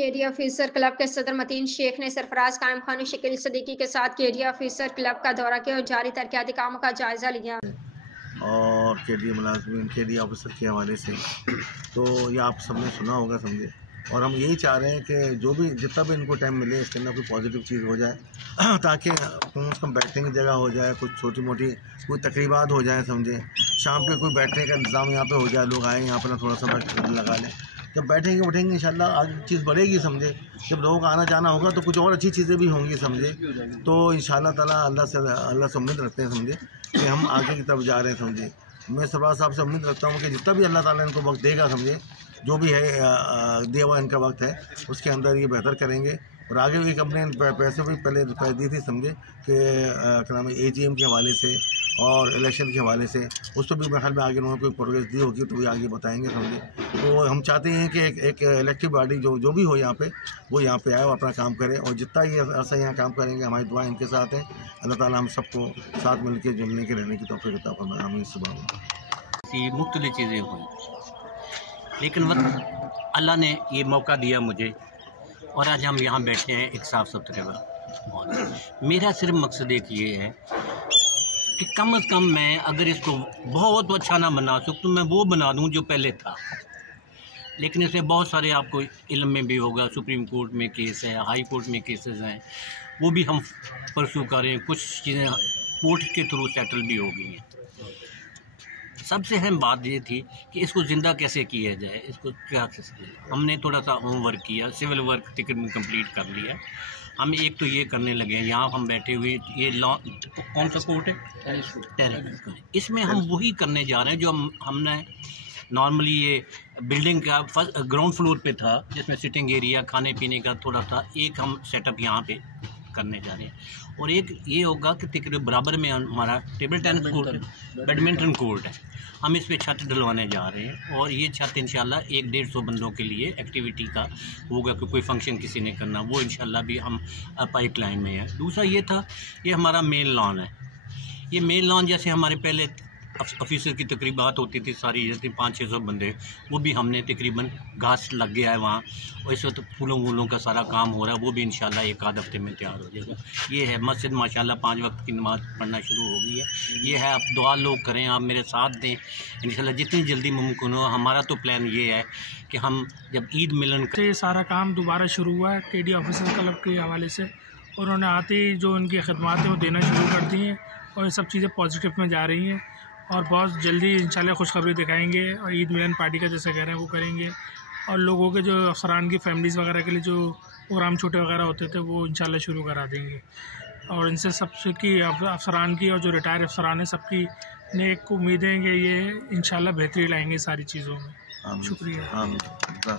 KD officer club के सदर मतीन शेख ने सरफराज कायम खान शकील सदीकी के साथ केडी ऑफिसर क्लब का दौरा किया और जारी तरक्याती कामों का जायजा लिया और केडी मुलाजमीन केडी ऑफिसर के हवाले से। तो ये आप सबने सुना होगा, समझे। और हम यही चाह रहे हैं कि जो भी जितना भी इनको टाइम मिले इसके अंदर कोई पॉजिटिव चीज़ हो जाए ताकि कम से कम बैठने की जगह हो जाए, कुछ छोटी मोटी कोई तकरीबात हो जाए, समझे। शाम पे कोई बैठने का इंतज़ाम यहाँ पे हो जाए, लोग आए यहाँ पर थोड़ा सा बैठ लगा लें। जब बैठेंगे उठेंगे इंशाल्लाह आगे चीज़ बढ़ेगी, समझे। जब लोगों का आना जाना होगा तो कुछ और अच्छी चीज़ें भी होंगी, समझे। तो इंशाल्लाह ताला अल्लाह से उम्मीद रखते हैं, समझे, कि हम आगे की तरफ जा रहे हैं, समझे। मैं सरफराज साहब से उम्मीद रखता हूँ कि जितना भी अल्लाह ताला इनको वक्त देगा, समझे, जो भी है दिया हुआ इनका वक्त है उसके अंदर ये बेहतर करेंगे। और आगे भी कंपनी पैसे भी पहले दी थी, समझे, कि क्या नाम है AGM के हवाले से और इलेक्शन के हवाले से, उस पर भी मेरे ख्याल में आगे उन्होंने कोई प्रोग्रेस दी होगी तो भी आगे बताएंगे, समझे। तो हम चाहते हैं कि एक इलेक्टिव बॉडी जो भी हो यहाँ पे वो यहाँ पे आए और अपना काम करे। और जितना ये ऐसा यहाँ काम करेंगे हमारी दुआ इनके साथ है। अल्लाह ताला हम सबको साथ मिल के जुलने के रहने की तौफीक अता फरमाए। आमीन सुभान। मुख्तलिफ चीज़ें हुई लेकिन वक्त अल्लाह ने ये मौका दिया मुझे और आज हम यहाँ बैठे हैं एक साफ़ सुथरे वक्त। मेरा सिर्फ मकसद एक ये है कि कम अज़ कम मैं अगर इसको बहुत अच्छा ना बना सकूँ तो मैं वो बना दूँ जो पहले था। लेकिन इसमें बहुत सारे आपको इल्म में भी होगा, सुप्रीम कोर्ट में केस है, हाई कोर्ट में केसेस हैं, वो भी हम परसू करें। कुछ चीज़ें कोर्ट के थ्रू सेटल भी हो गई हैं। सबसे अहम बात ये थी कि इसको ज़िंदा कैसे किया जाए, इसको क्या हमने थोड़ा सा होमवर्क किया, सिविल वर्क तकरीबन कंप्लीट कर लिया। हम एक तो ये करने लगे हैं, यहाँ हम बैठे हुए ये लॉ कौन सा कोर्ट है, टेरेस। इसमें हम वही करने जा रहे हैं जो हमने नॉर्मली ये बिल्डिंग का ग्राउंड फ्लोर पे था, जिसमें सिटिंग एरिया खाने पीने का थोड़ा था, एक हम सेटअप यहाँ पे करने जा रहे हैं। और एक ये होगा कि तकरीबन बराबर में हमारा table tennis court, badminton court है, हम इस पे छत डलवाने जा रहे हैं। और ये छत इंशाल्लाह 100-150 बंदों के लिए एक्टिविटी का होगा कि कोई फंक्शन किसी ने करना, वो इंशाल्लाह भी हम पाइपलाइन में है। दूसरा ये था, ये हमारा मेन लॉन है। ये मेन लॉन जैसे हमारे पहले ऑफिसर की तकरीबात होती थी सारी, जैसे 500-600 बंदे, वो भी हमने तकरीबन घास लग गया है वहाँ, और इस वक्त फूलों वूलों का सारा काम हो रहा है, वो भी इंशाल्लाह एक आध हफ्ते में तैयार हो जाएगा। ये है मस्जिद माशाल्लाह 5 वक्त की नमाज़ पढ़ना शुरू हो गई है। ये है, आप दुआ लोग करें, आप मेरे साथ दें इंशाल्लाह जितनी जल्दी मुमकिन हो। हमारा तो प्लान ये है कि हम जब ईद मिलन से ये सारा काम दोबारा शुरू हुआ है केडी ऑफिसर क्लब के हवाले से। उन्होंने आते ही जो उनकी खदमात हैं वो देना शुरू कर दी हैं और ये सब चीज़ें पॉजिटिव में जा रही हैं और बहुत जल्दी इंशाल्लाह खुशखबरी दिखाएंगे और ईद मिलन पार्टी का जैसे कह रहे हैं वो करेंगे। और लोगों के जो अफसरान की फैमिलीज़ वगैरह के लिए जो प्रोग्राम छोटे वगैरह होते थे वो इंशाल्लाह शुरू करा देंगे। और इनसे सबसे की अफसरान की और जो रिटायर अफसरान हैं सबकी नेक उम्मीदें कि ये इंशाल्लाह बेहतरी लाएंगे सारी चीज़ों में। शुक्रिया।